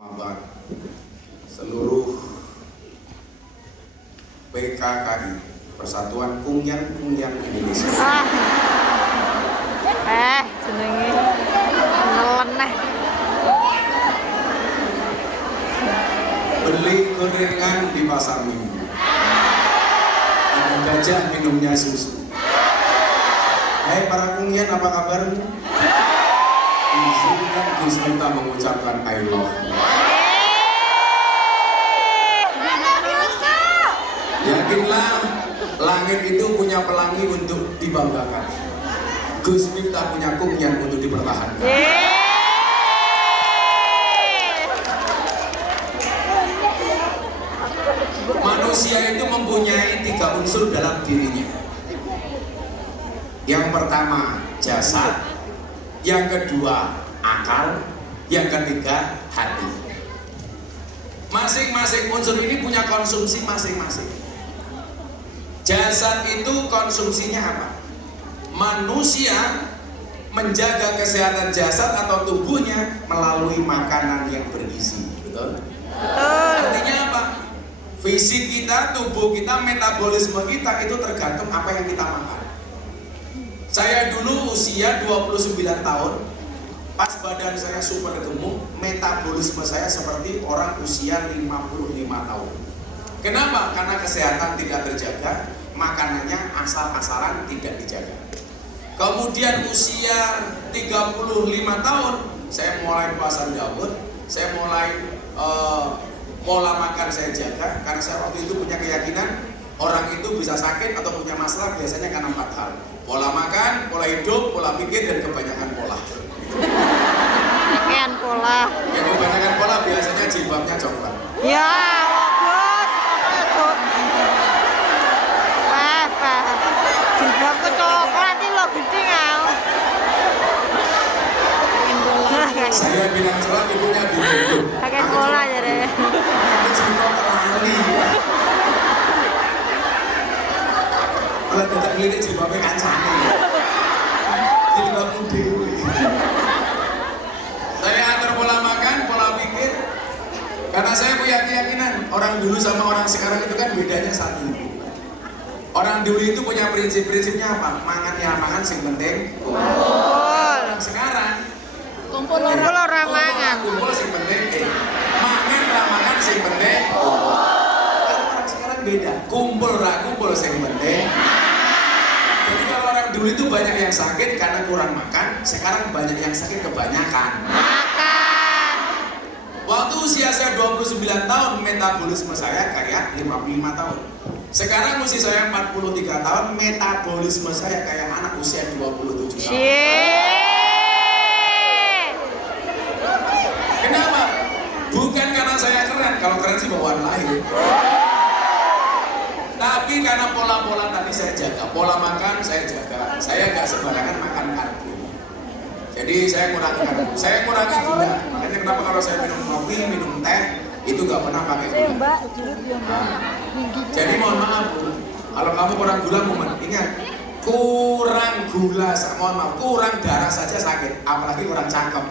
Mabar seluruh PKKI Persatuan Kungyan Indonesia. Jenenge nyeleneh. Beli gorengan di pasar Minggu. Ada gajah minumnya susu. Hai para Kungyan, apa kabarmu? Izinkan Gus Miftah mengucapkan I love you. Yakinlah, langit itu punya pelangi untuk dibanggakan. Gus Miftah punya Kungyan untuk dipertahankan. Manusia itu mempunyai 3 unsur dalam dirinya. Yang pertama jasad, yang kedua akal, yang ketiga hati. Masing-masing unsur ini punya konsumsi masing-masing. Jasad itu konsumsinya apa? Manusia menjaga kesehatan jasad atau tubuhnya melalui makanan yang bergizi, betul? Artinya apa? Fisik kita, tubuh kita, metabolisme kita itu tergantung apa yang kita makan. Saya dulu usia 29 tahun, pas badan saya super gemuk, metabolisme saya seperti orang usia 55 tahun. Kenapa? Karena kesehatan tidak terjaga, makanannya asal-asalan tidak dijaga. Kemudian usia 35 tahun, saya mulai puasa Daud, saya mulai pola makan saya jaga, karena saya waktu itu punya keyakinan orang itu bisa sakit atau punya masalah biasanya karena 4 hal: pola makan, pola hidup, pola pikir, dan kebanyakan pola. Kebanyakan pola. Yang kebanyakan pola biasanya jilbabnya coklat. Ya, bagus. Apa? Jilbabku coklat iki lho gede ngau. Saya bilang coklat, ibunya bilang Pakai pola ya deh. aku jilbab terlali. Kalau tidak ngelirik jilbabnya kancane. Jilbabku dewe. Saya atur pola makan, pola pikir. Karena saya punya keyakinan orang dulu sama orang sekarang itu kan bedanya satu. Orang dulu itu punya prinsip-prinsipnya apa? Mangan ya mangan, sing penting kumpul. Orang sekarang Kumpul orang mangan. Kumpul sing penting mangan ra mangan sing penting kumpul. Kalau orang sekarang beda, kumpul ra kumpul sing penting. Jadi kalau orang dulu itu banyak yang sakit karena kurang makan, sekarang banyak yang sakit kebanyakan Makan. Waktu usia saya 29 tahun, metabolisme saya kayak 55 tahun. Sekarang usia saya 43 tahun, metabolisme saya kayak anak usia 27 tahun. Kenapa? Bukan karena saya keren, kalau keren sih bawaan lain. Tapi karena pola-pola tadi saya jaga, pola makan saya jaga. Saya nggak sembarangan makan karbo. Jadi saya kurangi karbo, saya kurangi gula. Makanya kenapa kalau saya minum kopi, minum teh, itu nggak pernah pakai gula. Jadi mohon maaf Bu, kalau kamu kurang gula, ingat, kurang gula, mohon maaf, kurang darah saja sakit, apalagi kurang cakep.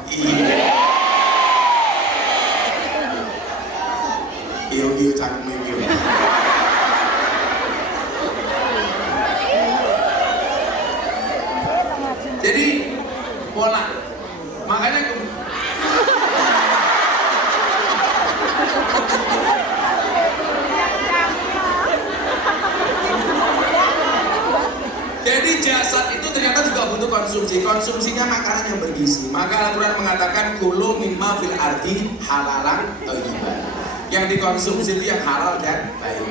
Iyo cakep iyo. Jadi pola, makanya jadi jasad itu ternyata juga butuh konsumsi. Konsumsinya makanan yang bergizi. Maka Al-Quran mengatakan kulu mimma fil ardi halalan thayyiban. Yang dikonsumsi itu yang halal dan baik.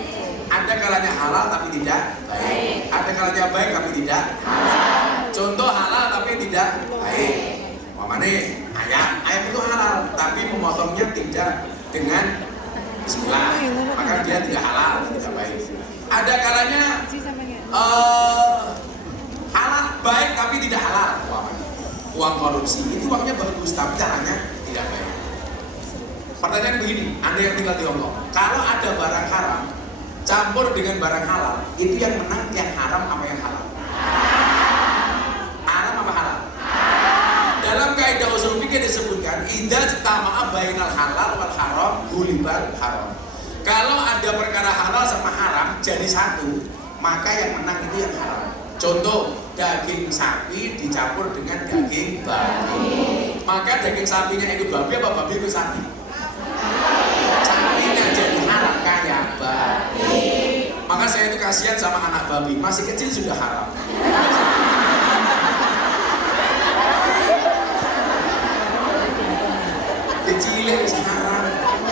Ada kalanya halal tapi tidak baik. Ada kalanya baik tapi tidak halal. Contoh halal tapi tidak baik. Mamane ayam itu halal tapi memotongnya tidak dengan bismillah, maka dia tidak halal dan tidak baik. Ada kalanya halal baik tapi tidak halal. Uang korupsi itu uangnya bagus tapi caranya tidak baik. Pertanyaan begini, Anda yang tinggal di Hongkong, kalau ada barang haram campur dengan barang halal, itu yang menang yang haram apa yang halal? Haram apa halal? Dalam kaidah usul ketiga disebutkan idza tama'a bainal halal wal haram gulibal haram. Kalau ada perkara halal sama haram jadi satu, maka yang menang itu yang haram. Contoh, daging sapi dicampur dengan daging babi. Maka daging sapinya ikut babi apa babi ikut sapi? Sapinya jadi haram kayak babi. Maka saya itu kasihan sama anak babi, masih kecil sudah haram. Kecilnya bisa haram.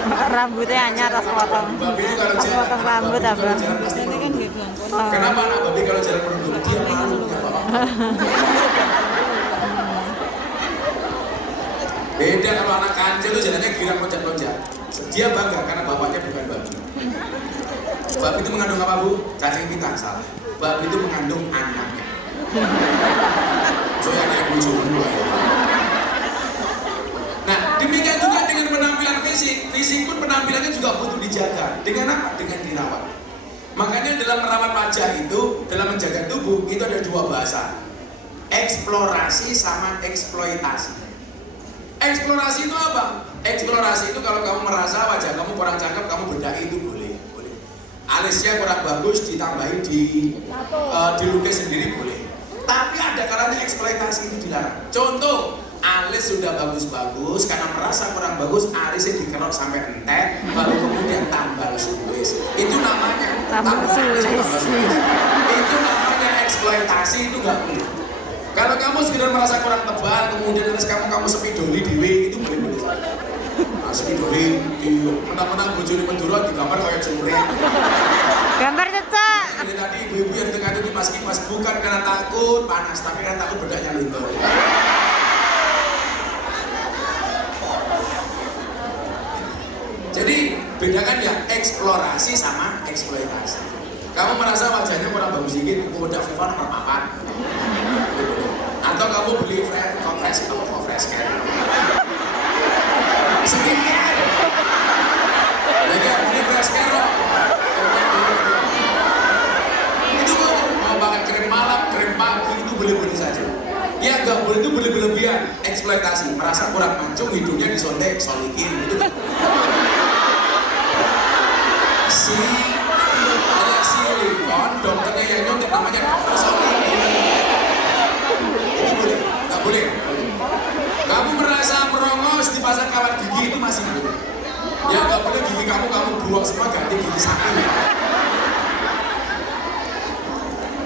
Rambutnya hanya atas potong. Babi itu kalau jalan, Potong rambut babi kalau apa? jalan pasti merunduk. Oh. Kenapa anak babi kalau jalan merunduk? Dia malu nggak apa-apa. Beda kalau anak kancil itu jalannya girang loncat-loncat. Dia bangga karena bapaknya bukan babi. Babi itu mengandung apa bu? Cacing pita, salah. Babi itu mengandung anaknya. Soalnya anaknya bucu semua ya. Nah, demikian juga dengan penampilan fisik. Fisik pun penampilannya juga butuh dijaga. Dengan apa? Dengan dirawat. Makanya dalam merawat wajah itu, dalam menjaga tubuh, itu ada dua bahasa. Eksplorasi sama eksploitasi. Eksplorasi itu apa? Eksplorasi itu kalau kamu merasa wajah kamu kurang cakep, kamu bedahi itu boleh. Alisnya kurang bagus, ditambahi dilukis sendiri boleh. Tapi ada kalanya eksploitasi itu dilarang. Contoh, alis sudah bagus-bagus, karena merasa kurang bagus, alisnya dikerok sampai entek, baru kemudian tambal suwis. Itu namanya tambal suwis. Itu namanya eksploitasi, itu nggak boleh. Kalau kamu sekedar merasa kurang tebal, kemudian alis kamu sepidoli dewe, itu boleh-boleh saja. Nah, sepidoli, menang-menang bojone Madura digambar kayak curi. Gambar cecak. Jadi tadi ibu-ibu yang tengah itu kipas-kipas bukan karena takut panas, tapi karena takut bedaknya luntur. Jadi bedakan ya eksplorasi sama eksploitasi. Kamu merasa wajahnya kurang bagus sedikit, bedak Viva nomor 4. Atau kamu beli fresh care. Skincare. Lagi beli fresh care loh. Itu mau pakai krim malam, krim pagi itu boleh-boleh saja. Ya nggak boleh itu berlebihan, eksploitasi, merasa kurang mancung, hidungnya disontek, solikin gitu. Ada silikon, dokternya yang nyontek namanya dokter solikin. Itu boleh, nggak boleh. Kamu merasa merongos dipasang kawat gigi itu masih boleh. Ya nggak boleh gigi kamu buang semua ganti gigi sapi.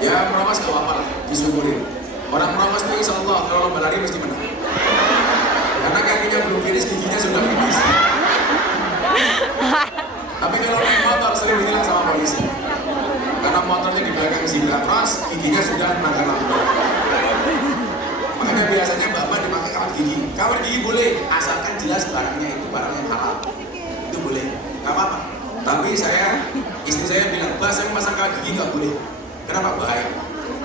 Ya merongos nggak apa-apa lah, disyukurin. Orang merongos itu insya Allah kalau lomba lari mesti menang. Karena kakinya belum finish, giginya sudah finish. Tapi kalau naik motor sering ditilang sama polisi. Karena motornya di belakang zebra cross, giginya sudah melanggar lampu merah. Makanya biasanya mbak-mbak dipakai kawat gigi. Kawat gigi boleh, asalkan jelas barangnya itu barang yang halal. Itu boleh, nggak apa-apa. Tapi istri saya bilang, "Mbak, saya pasang kawat gigi nggak boleh." Kenapa? Bahaya.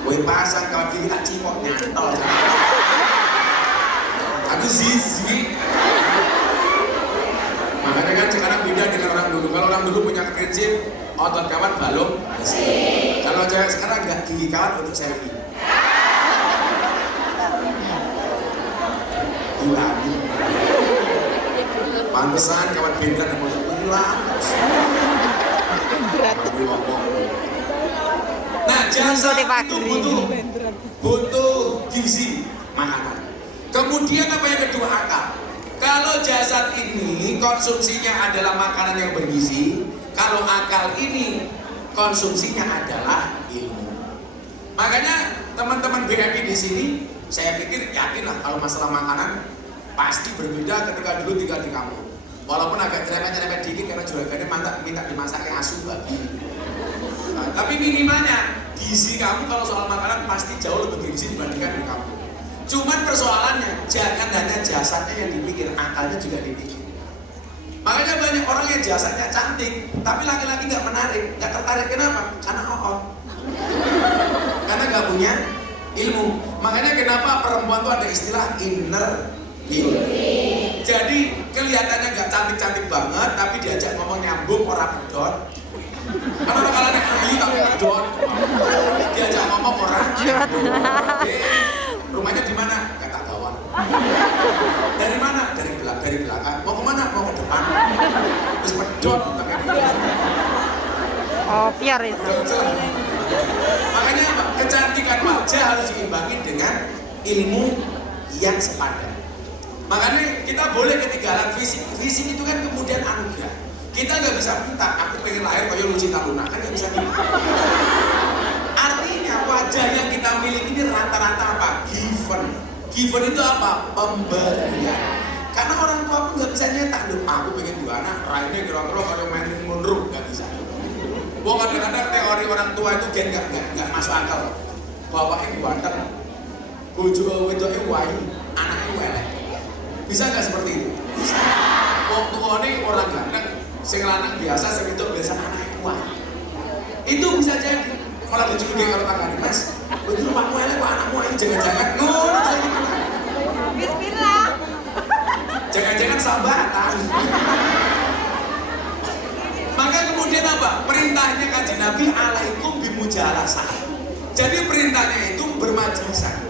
Gue pasang kawat gigi tak cimok nyantol. Aku zizi. Makanya kan sekarang beda dengan orang dulu. Kalau orang dulu punya prinsip otot kawat balung. Kalau cewek sekarang nggak gigi kawat untuk selfie. Hilang. Pantesan kawat bendera dan motor hilang. Nah, jasad itu butuh gizi makanan. Kemudian apa yang kedua, akal. Kalau jasad ini konsumsinya adalah makanan yang bergizi, kalau akal ini konsumsinya adalah ilmu. Makanya teman-teman BMI di sini, saya pikir yakinlah kalau masalah makanan pasti berbeda ketika dulu tinggal di kampung. Walaupun agak nyerempet-nyerempet dikit karena juragannya minta dimasakin asu babi. Nah, tapi minimalnya gizi kamu kalau soal makanan pasti jauh lebih bergizi dibandingkan di kampung. Cuman persoalannya jangan hanya jasadnya yang dipikir, akalnya juga dipikir. Makanya banyak orang yang jasadnya cantik, tapi laki-laki nggak menarik, nggak tertarik. Kenapa? Karena oot. Karena nggak punya ilmu. Makanya kenapa perempuan tuh ada istilah inner beauty. Jadi kelihatannya nggak cantik-cantik banget, tapi diajak ngomong nyambung orang pedot. Karena orang kalanya ayu tapi pedot. Diajak ngomong orang nyambung. Rumahnya di mana? Kata bawah. Dari mana? Dari belakang. Mau kemana? Mau ke depan. Terus pedot otaknya. Oh, biar itu. Makanya apa? Kecantikan wajah harus diimbangi dengan ilmu yang sepadan. Makanya kita boleh ketinggalan fisik. Fisik itu kan kemudian anugerah. Kita nggak bisa minta, aku pengen lahir kayak Lucinta Luna, kan nggak bisa minta. Artinya wajah yang kita miliki ini rata-rata apa? Given. Given itu apa? Pemberian. Karena orang tua pun nggak bisa nyetak, aku pengen dua anak, raihnya kira-kira kalau Marilyn Monroe, nggak bisa. Wah, kadang-kadang teori orang tua itu gen nggak masuk akal. Bapaknya ganteng, bojo wedoknya wayu, anaknya welek. Bisa nggak seperti itu? Bisa. Wong tuane orang ganteng, sing lanang biasa, sing wedok biasa, anaknya wayu. Itu bisa jadi. Malah dicurigai kalau tanggane, Mas, betul bapakmu welek, kok anakmu wayu, jangan-jangan ngono jadi mana? Bismillah. Jangan-jangan sambatan. Maka kemudian apa? Perintahnya kanjeng Nabi alaikum bimujalasah. Jadi perintahnya itu bermajlisan.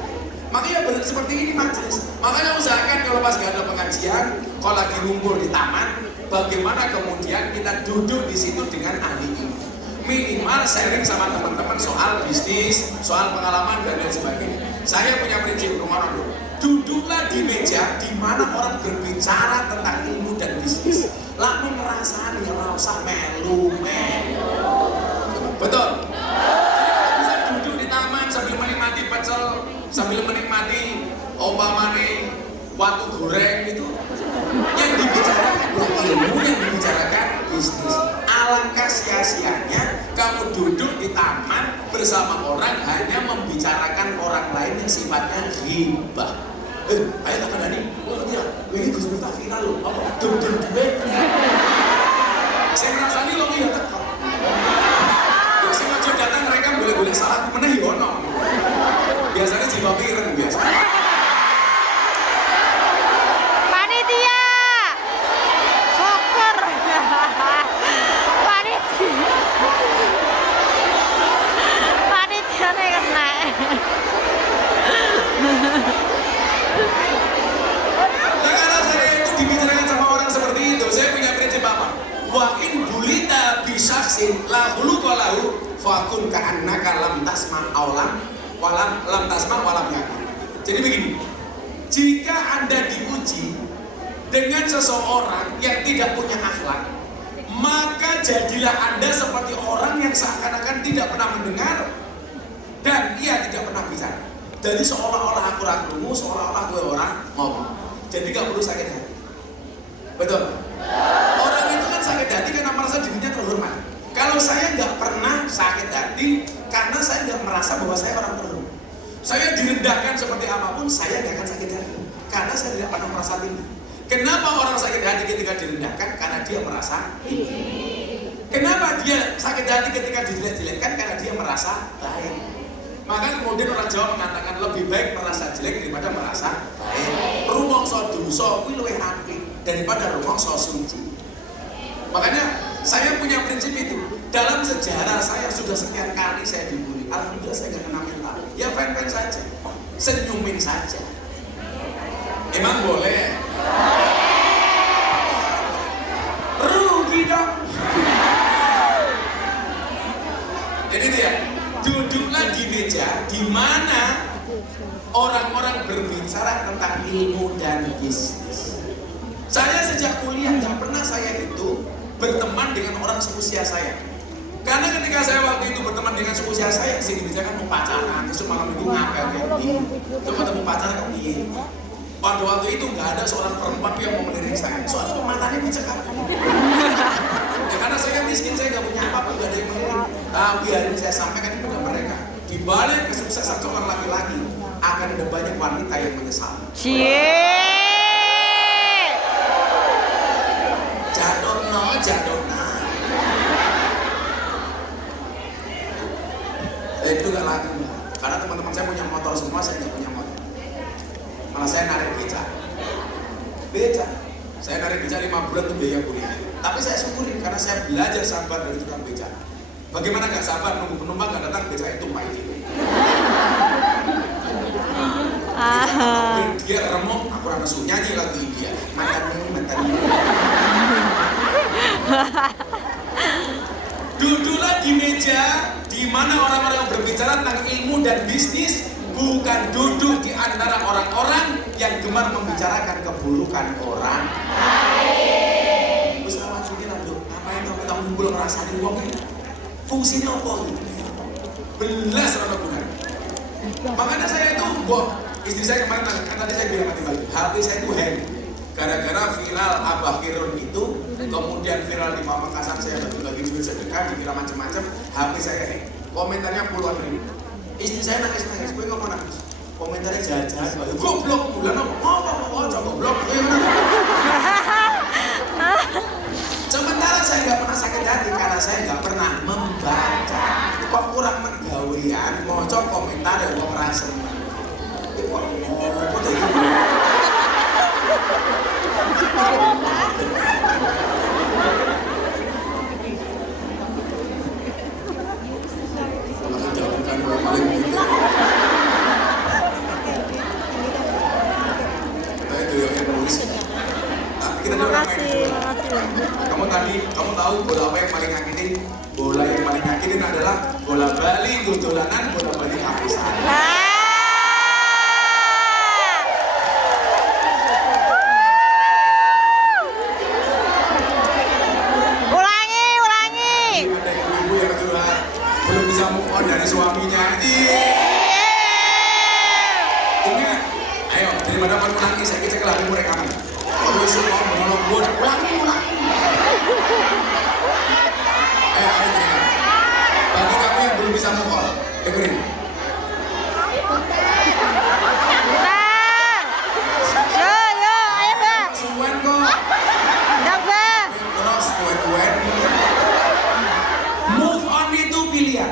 Makanya seperti ini majelis. Makanya usahakan kalau pas gak ada pengajian, kalau lagi ngumpul di taman, bagaimana kemudian kita duduk di situ dengan ahli ilmu. Minimal sharing sama teman-teman soal bisnis, soal pengalaman dan lain sebagainya. Saya punya prinsip rumah dulu. Duduklah di meja di mana orang berbicara tentang ilmu dan bisnis. Lalu ngerasani ora usah melu-melu. Betul? Jadi bisa duduk di taman sambil menikmati pecel, sambil menikmati umpamane watu goreng itu. Yang dibicarakan ilmu, yang dibicarakan bisnis. Alangkah sia-sianya kamu duduk di taman bersama orang hanya membicarakan orang lain yang sifatnya ghibah. Ayo tak kena nih, ini Gus Miftah viral loh, apa? Duduk duit. Saya ngerasa nih loh, iya tak. Ya saya ngajak datang mereka boleh-boleh salah, mana yono. Biasanya jiwa pireng biasa. Panitia. Syukur. Panitia nih kena. Karena saya itu dibicarakan sama orang seperti itu, saya punya prinsip apa? Wa in bulita bisaksin la khuluqalahu fakun ka'annaka lam tasma aulam lam tasma walam yakun. Jadi begini, jika Anda diuji dengan seseorang yang tidak punya akhlak, maka jadilah Anda seperti orang yang seakan-akan tidak pernah mendengar dan ia tidak pernah bicara. Jadi seolah-olah aku ragu, seolah-olah gue orang ngomong. Jadi gak perlu sakit hati. Betul? Orang itu kan sakit hati karena merasa dirinya terhormat. Kalau saya nggak pernah sakit hati karena saya nggak merasa bahwa saya orang terhormat. Saya direndahkan seperti apapun, saya nggak akan sakit hati karena saya tidak pernah merasa tinggi. Kenapa orang sakit hati ketika direndahkan? Karena dia merasa tinggi. Kenapa dia sakit hati ketika dijelek-jelekkan? Karena dia merasa baik. Maka kemudian orang Jawa mengatakan lebih baik merasa jelek daripada merasa baik. Rumangsa dosa kuwi luwih apik daripada rumangsa suci. Makanya saya punya prinsip itu. Dalam sejarah saya sudah sekian kali saya dibully. Alhamdulillah saya nggak kena mental. Ya fan-fan saja, senyumin saja. Emang boleh? Rugi dong. Jadi dia duduklah di meja di mana orang-orang berbicara tentang ilmu dan bisnis. Saya sejak kuliah nggak pernah saya itu berteman dengan orang seusia saya. Karena ketika saya waktu itu berteman dengan seusia saya, sini bisa kan mau pacaran, terus malam minggu ngapel kayak gini, terus ketemu pacaran kayak gini. Pada waktu itu nggak ada seorang perempuan yang mau melirik saya, soalnya matanya dicekap. Ya karena saya miskin, saya nggak punya apa-apa, nggak ada yang melirik. Tapi hari ini saya sampaikan kepada mereka, di balik kesuksesan seorang laki-laki akan ada banyak wanita yang menyesal. Jadona. Itu nggak laku, karena teman-teman saya punya motor semua, saya nggak punya motor. Malah saya narik beca. Saya narik beca 5 bulan tuh biaya kuliah. Tapi saya syukurin karena saya belajar sabar dari tukang beca. Bagaimana nggak sabar nunggu penumpang nggak datang, beca itu tumpah ini. Dia remuk, aku rasa suruh nyanyi lagu India. Mantan. Duduklah di meja di mana orang-orang yang berbicara tentang ilmu dan bisnis, bukan duduk di antara orang-orang yang gemar membicarakan keburukan orang. Terus lawan sini lah, apa yang kita ngumpul ngerasain uang ini? Fungsinya apa ini? Belas orang gunanya. Makanya saya itu, istri saya kemarin kan tadi saya bilang mati-mati, HP saya itu hang. Gara-gara viral Abah Kirun itu, kemudian viral di Pamekasan, saya bagi duit sedekah, dikira macam-macam, HP saya hang. Komentarnya puluhan ribu. Istri saya nangis-nangis, gue kok mau nangis? Komentarnya jahat-jahat, goblok, bulan apa, goblok. Sementara saya nggak pernah sakit hati karena saya nggak pernah membaca. Kok kurang menggawean, moco komentar yang gue merasa. Kamu tahu bola apa yang paling nyakitin? Bola yang paling nyakitin adalah bola Bali, dolanan bola Bali kapisan. Ulangi. Ada ibu-ibu yang curhat, belum bisa move on dari suaminya. Ingat, ayo daripada kamu nangis, saya cek lagu rekaman. Kalau semua menolong gue, ulangi. Ayo dengar. Bagi kamu yang belum bisa move on, dengerin. Yo, ayo Mbak. Suwen kok. Enggak Mbak. Terus kuen. Move on itu pilihan.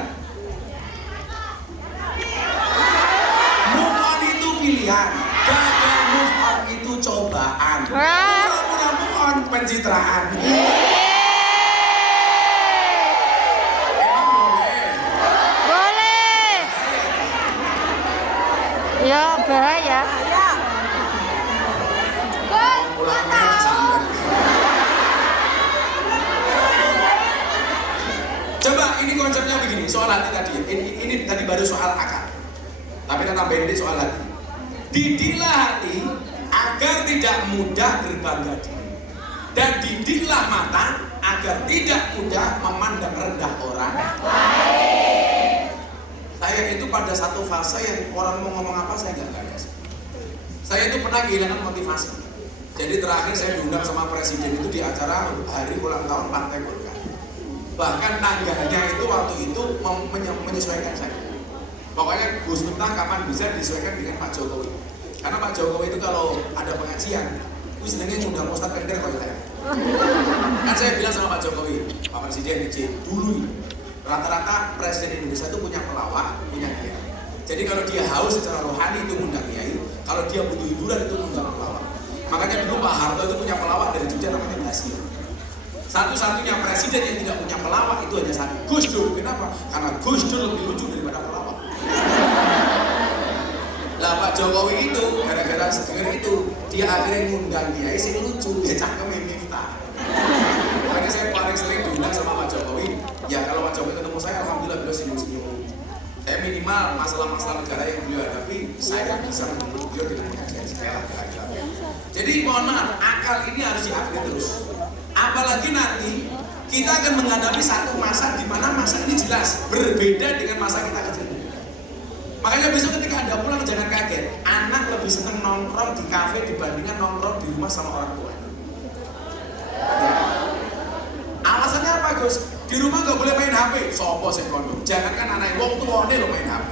Move on itu pilihan. Gagal move on itu cobaan. Pura-pura move on pencitraan. Ya bahaya. Coba ini konsepnya begini, soal hati tadi. Ini tadi baru soal akal. Tapi kita tambahin ini soal hati. Didiklah hati agar tidak mudah berbangga diri. Dan didiklah mata agar tidak mudah memandang rendah orang. Saya itu pada satu fase yang orang mau ngomong apa saya nggak ada. Saya itu pernah kehilangan motivasi. Jadi terakhir saya diundang sama presiden itu di acara hari ulang tahun Partai Golkar. Bahkan tangganya itu waktu itu menyesuaikan saya. Pokoknya Gus Miftah kapan bisa disesuaikan dengan Pak Jokowi. Karena Pak Jokowi itu kalau ada pengajian, itu sebenarnya ngundang Ustadz Kender kalau saya. Kan saya bilang sama Pak Jokowi, Pak Presiden dulu ini. Rata-rata presiden Indonesia itu punya pelawak, punya kiai. Jadi kalau dia haus secara rohani itu ngundang kiai, kalau dia butuh hiburan itu ngundang pelawak. Makanya dulu Pak Harto itu punya pelawak dari Jogja namanya Basir. Satu-satunya presiden yang tidak punya pelawak itu hanya satu, Gus Dur. Kenapa? Karena Gus Dur lebih lucu daripada pelawak. Lah Pak Jokowi itu gara-gara sedengar itu dia akhirnya ngundang kiai sing lucu, dia cangkeme Miftah. Makanya saya paling sering diundang sama Pak Jokowi. Ya kalau Pak Jokowi ketemu saya, alhamdulillah beliau senyum-senyum. Saya minimal masalah-masalah negara yang beliau hadapi, saya bisa menghibur beliau dengan pengajian saya lah. Jadi mohon maaf, akal ini harus diupgrade terus. Apalagi nanti kita akan menghadapi satu masa di mana masa ini jelas berbeda dengan masa kita kecil. Makanya besok ketika Anda pulang jangan kaget, anak lebih seneng nongkrong di kafe dibandingkan nongkrong di rumah sama orang tua. Alasannya apa Gus? Di rumah nggak boleh main HP. Sopo sing kondo? Jangankan anak wong tuwane lo main HP.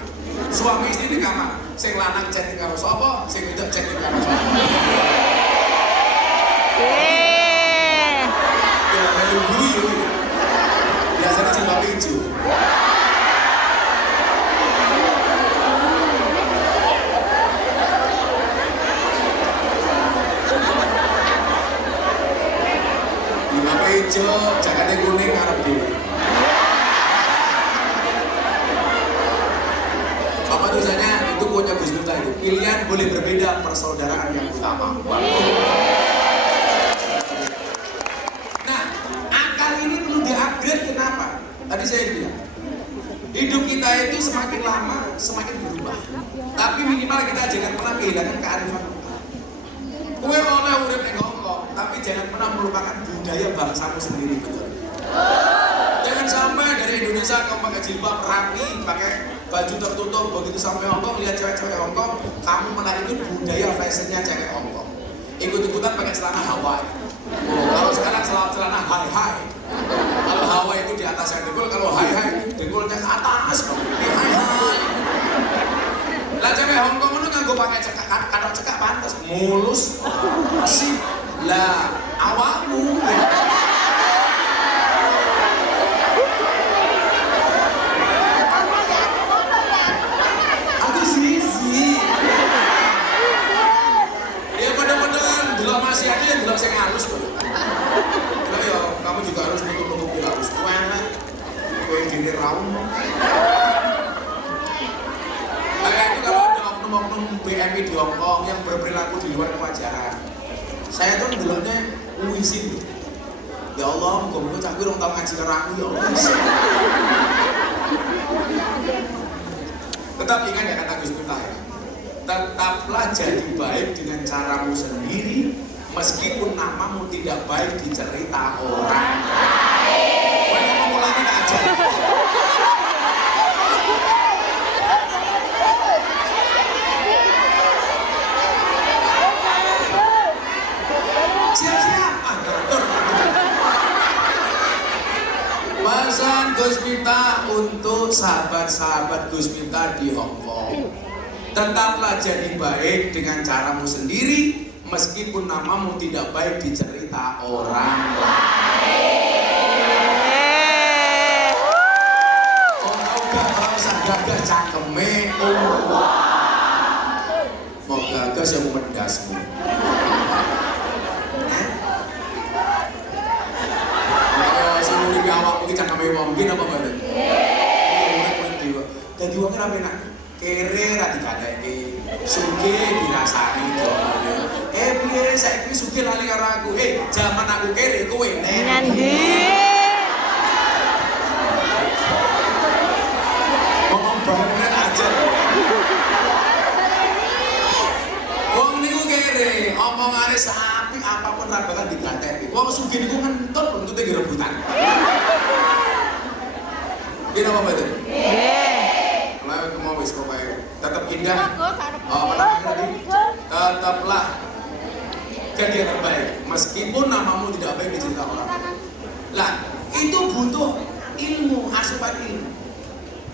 Suami istri di kamar, sing lanang chatting karo sopo, sing wedok chatting karo sopo. Ya melu guyu. Biasanya cuma pinju. Hijau, jaketnya kuning, ngarep dulu. Apa tulisannya? Itu kue quote-nya Gus Miftah itu, pilihan boleh berbeda, persaudaraan yang utama. Nah, akal ini perlu di-upgrade. Kenapa? Tadi saya bilang, hidup kita itu semakin lama semakin berubah. Tapi minimal kita jangan pernah kehilangan kearifan lokal. Kowe oleh urip ning Hongkong, tapi jangan pernah melupakan budaya bangsamu sendiri, betul. Jangan sampai dari Indonesia kamu pakai jilbab rapi, pakai baju tertutup, begitu sampai Hongkong lihat cewek-cewek Hongkong, kamu malah ikut budaya fashionnya cewek Hongkong. Ikut-ikutan pakai celana Hawaii. Kalau sekarang celana hai-hai. Kalau Hawaii itu di atas yang dengkul, kalau hai-hai dengkulnya ke atas. Hai-hai. Lah cewek Hongkong itu nganggo pakai cekak, kadang cekak pantas, mulus, sih. Lah awakmu. Saya halus tuh. Nah, ya, kamu juga harus nutup-nutupi halus. Enak. Kowe dene raum. Kayak itu kalau ada oknum-oknum BMI di Hongkong yang berperilaku di luar kewajaran. Saya tuh ndeloknya izin. Ya Allah, muga-muga cah kuwi rong tau ngaji karo aku ya Allah. Tetap ingat ya kata Gus Miftah ya. Tetaplah jadi baik dengan caramu sendiri. Meskipun namamu tidak baik di cerita orang lain. Kowe ngomong ulangi tak aja. Siap-siap. Pesan Gus Miftah untuk sahabat-sahabat Gus Miftah di Hongkong. Tetaplah jadi baik dengan caramu sendiri. Meskipun namamu tidak baik di cerita orang lain. Orang usah gagah cangkeme. Mau gagah yang mendasmu. Kalau seluruh awakmu iki cangkeme wong iki napa mboten? Dadi wong ora penak. Kere ra dikandhani. Sugih dirasani domane. Piye saiki sugih lali karo aku. Zaman aku kere kowe Nandi. Ngomong banget aja. Wong niku kere, omongane sapi apapun ra bakal digantekne. Wong sugih niku ngentut buntute rebutan. Ki napa mboten? Nggih. Lah mau wis pokoke tetap indah. Apa namanya tadi? Tetaplah jadi yang terbaik meskipun namamu tidak baik di cerita orang. Lah itu butuh ilmu, asupan ilmu.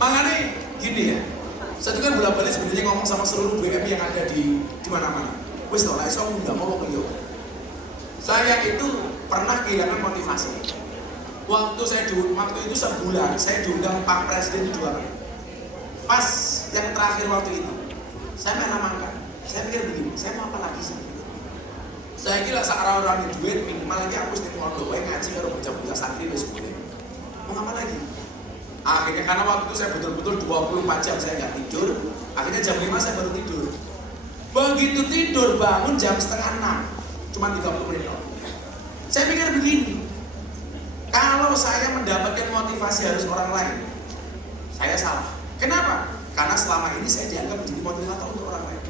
Makanya gini ya, saya kan bolak-balik sebenarnya ngomong sama seluruh BMI yang ada di mana-mana. Wes tau lah, saya nggak mau beliau. Saya itu pernah kehilangan motivasi. Waktu itu sebulan saya diundang Pak Presiden 2 kali. Pas yang terakhir waktu itu, saya menamakan. Saya pikir begini, saya mau apa lagi sih? Saya kira seorang duit minimal lagi aku mesti pondok, ngaji karo bocah-bocah santri wis boleh. Mau apa lagi? Akhirnya karena waktu itu saya betul-betul 24 jam saya nggak tidur. Akhirnya jam 5 saya baru tidur. Begitu tidur bangun jam setengah 6, cuma 30 menit. Saya pikir begini, kalau saya mendapatkan motivasi harus orang lain, saya salah. Kenapa? Karena selama ini saya dianggap menjadi motivator untuk orang lain.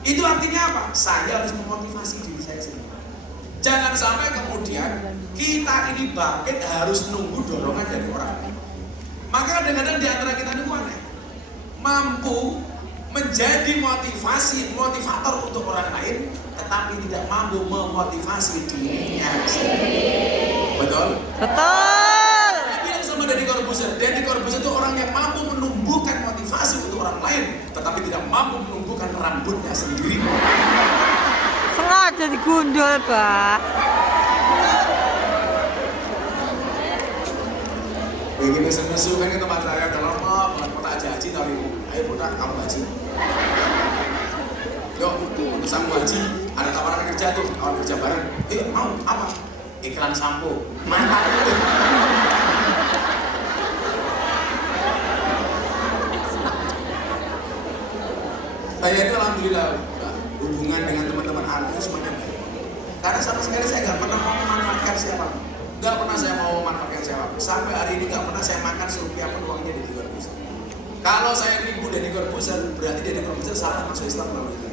Itu artinya apa? Saya harus memotivasi diri saya sendiri. Jangan sampai kemudian kita ini bangkit harus nunggu dorongan dari orang lain. Maka kadang-kadang di antara kita ini aneh, mampu menjadi motivator untuk orang lain, tetapi tidak mampu memotivasi dirinya sendiri. Betul? Betul. Bilang sama Deddy Corbuzier. Deddy Corbuzier itu orang yang mampu menumbuhkan motivasi untuk orang lain, tetapi tidak mampu menumbuhkan rambutnya sendiri. Sengaja digundul, Pak. Begini nesu kan ke tempat saya udah lama, mau tak haji tapi ayo botak kamu haji. Yuk, untuk kamu haji, ada tawaran kerja tuh, kawan kerja bareng. Mau apa? Iklan sampo. Mantap. Karena sama sekali saya nggak pernah mau memanfaatkan siapapun. Nggak pernah saya mau memanfaatkan siapapun. Sampai hari ini nggak pernah saya makan serupiah pun uangnya Deddy Corbuzier. Kalau saya nipu Deddy Corbuzier, berarti Deddy Corbuzier salah masuk Islam melalui itu.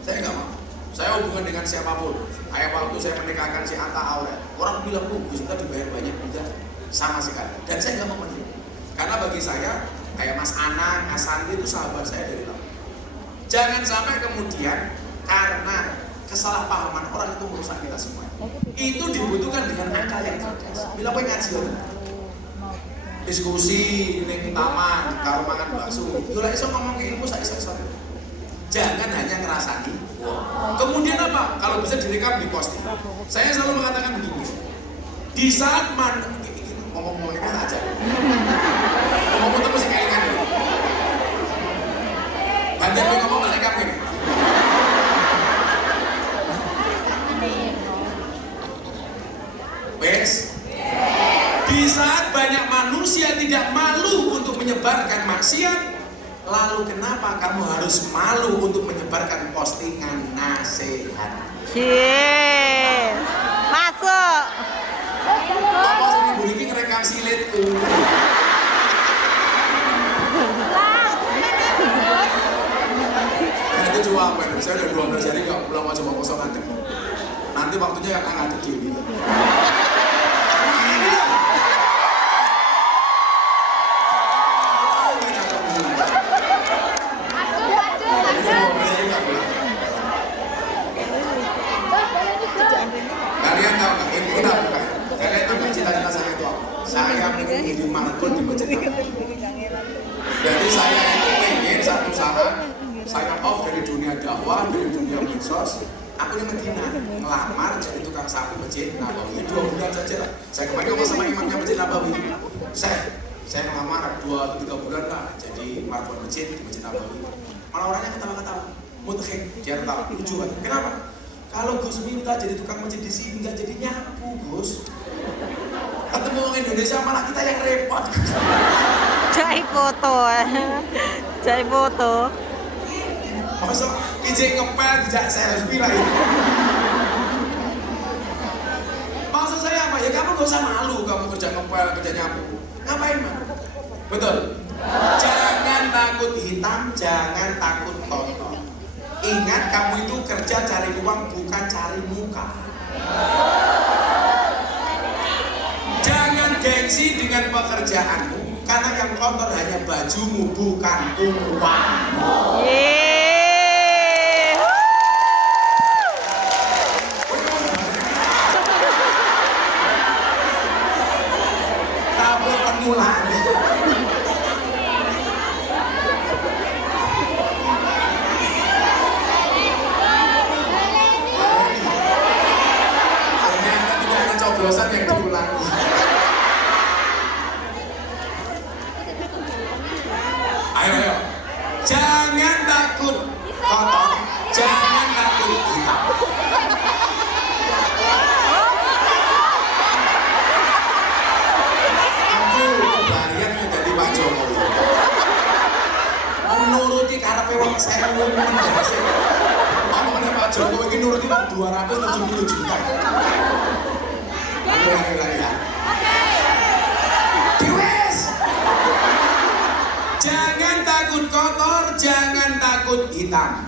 Saya nggak mau. Saya hubungan dengan siapapun. Kayak waktu saya menikahkan si Atta Aurea, orang bilang, Gus kita dibayar banyak, enggak sama sekali. Dan saya nggak mau menerima. Karena bagi saya, kayak Mas Anang, Asandi itu sahabat saya dari lama. Jangan sampai kemudian karena kesalahpahaman orang itu merusak kita semua. Itu dibutuhkan dengan akal yang cerdas. Bila gue ngaji diskusi ini taman, karo mangan bakso. Yo lek iso ngomong ilmu sak iso. Jangan hanya ngerasani. Kemudian apa? Kalau bisa direkam di posting. Saya selalu mengatakan begini. Di saat ngomong ini aja. Ngomong itu mesti kelingan. Banyak ngomong nggak rekam ini. Wes. Di saat banyak manusia tidak malu untuk menyebarkan maksiat, lalu kenapa kamu harus malu untuk menyebarkan postingan nasihat? Masuk. Apa sih ibu ini ngerekam silitku? Nah itu cuma apa? Saya udah 12 hari nggak pulang mau coba kosong nanti. Nanti waktunya yang ngaduk gitu. Kalian tahu nggak? Ini kenapa bukan? Kalian tahu nggak cita-cita saya itu apa? Saya menjadi maraton di Masjid Nabawi. Jadi saya itu pengen satu saat saya off dari dunia dakwah, dari dunia medsos. Aku di Medina ngelamar jadi tukang sapu Masjid Nabawi 2 bulan saja lah. Saya kemarin ngomong sama imamnya Masjid Nabawi. Saya ngelamar 2-3 bulan lah jadi maraton masjid di Masjid Nabawi. Malah orangnya ketawa-ketawa, mudhik, dia ketawa, lucu kan? Kenapa? Kalau Gus minta jadi tukang masjid di sini nggak jadi nyapu, Gus. Ketemu orang Indonesia malah kita yang repot. Cai foto. Cai foto. Masuk izin ngepel tidak selfie lah itu. Maksud saya apa? Ya kamu gak usah malu kamu kerja ngepel, kerja nyapu. Ngapain mah? Betul. Jangan takut hitam, jangan takut kotor. Ingat kamu itu kerja cari uang bukan cari muka. Jangan gengsi dengan pekerjaanmu karena yang kotor hanya bajumu bukan uangmu. Kamu pengulangan. Coblosan yang diulangi. Ayo. Jangan takut kotor, jangan takut hitam. Aku kembalian menjadi Pak Jokowi. Menuruti karepe wong 1000 mendas. Omongane Pak Jokowi iki nuruti wong 270 juta. Lagi ya. Diwes. Jangan takut kotor, jangan takut hitam.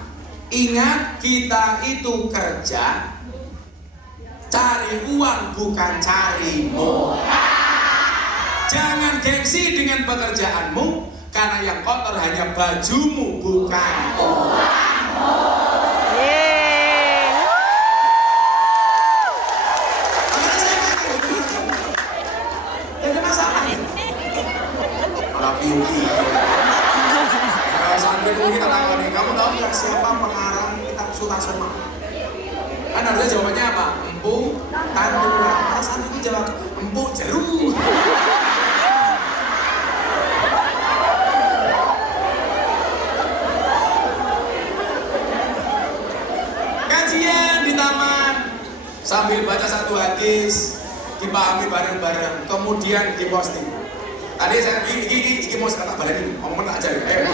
Ingat kita itu kerja cari uang bukan cari muka. Jangan gengsi dengan pekerjaanmu karena yang kotor hanya bajumu bukan uangmu. Yuki. Sampai dulu kita tanya nih, kamu tahu nggak siapa pengarang kitab Sutasoma? Kan harusnya jawabannya apa? Empu Tandura. Malah saat itu jawab Empu Jeru. Kajian di taman sambil baca satu hadis, dipahami bareng-bareng, kemudian diposting. Tadi saya ini mau saya tak balik, ngomong tak aja ya.